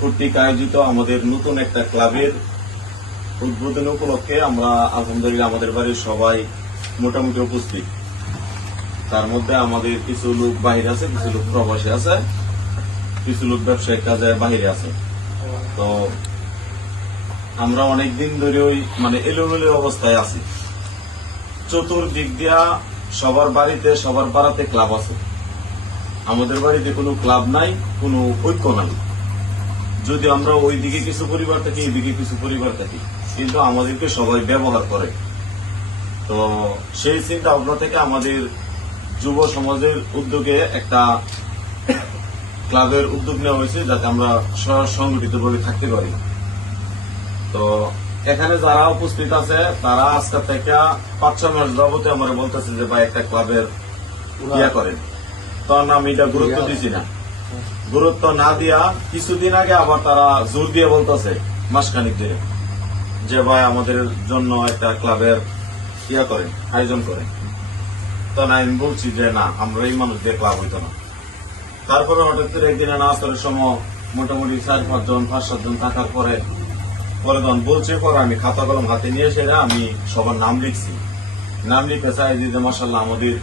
কর্তৃক আয়োজিত আমাদের নতুন একটা ক্লাবের উদ্বোধন উপলক্ষে আমরা আলহামদুলিল্লাহ আমাদের বাড়ির সবাই মোটামুটি উপস্থিত। তার মধ্যে আমাদের কিছু লোক বাইরে আছে, কিছু লোক প্রবাসী আছে, কিছু লোক ব্যবসায়িক কাজে বাহিরে আছে। তো আমরা অনেকদিন ধরে এলোমেলো অবস্থায় আছি। চতুর্দিক দিয়া সবার বাড়িতে সবার পাড়াতে ক্লাব আছে, আমাদের বাড়িতে কোনো ক্লাব নাই, কোনো ঐক্য নাই। যদি আমরা ওই দিকে কিছু পরিবার থাকি, এইদিকে কিছু পরিবার থাকি, কিন্তু আমাদেরকে সবাই ব্যবহার করে। তো সেই চিন্তা ভাবনা থেকে আমাদের যুব সমাজের উদ্যোগে একটা ক্লাবের উদ্যোগ নেওয়া হয়েছে, যাতে আমরা সংগঠিতভাবে থাকতে পারি। তো এখানে যারা উপস্থিত আছে তারা আজকে থেকে 5-6 মাস যাবতে আমরা বলতেছি যে ভাই একটা ক্লাবের ইয়া করেন। তখন আমি এটা গুরুত্ব দিচ্ছি না। গুরুত্ব না দিয়া কিছুদিন আগে আবার তারা জোর দিয়ে বলতেছে মাসখানিক ধরে যে ভাই আমাদের জন্য একটা ক্লাবের ইয়া করেন, আয়োজন করেন। তখন আমি বলছি যে না, আমরা এই মানুষ দিয়ে ক্লাব হইতো না। তারপরে হঠাৎ করে একদিনে নাচ করার সময় মোটামুটি 4-5 জন 5-7 জন থাকার পরে তখন বলছে, পরে আমি খাতা কলম হাতে নিয়ে এসে আমি সবার নাম লিখছি। নাম লিখে চাই যে মাসাল্লাহ আমাদের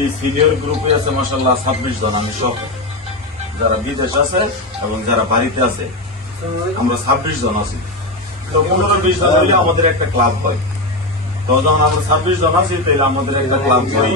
এই সিনিয়র গ্রুপে আছে মাসাল্লাহ 26 জন। আমি সব যারা বিদেশ আছে এবং যারা বাড়িতে আছে আমরা 26 জন আছি। তো 15-20 জন হলে আমাদের একটা ক্লাব হয়। তো যখন আমরা 26 জন আছি তাহলে আমাদের একটা ক্লাব হয়।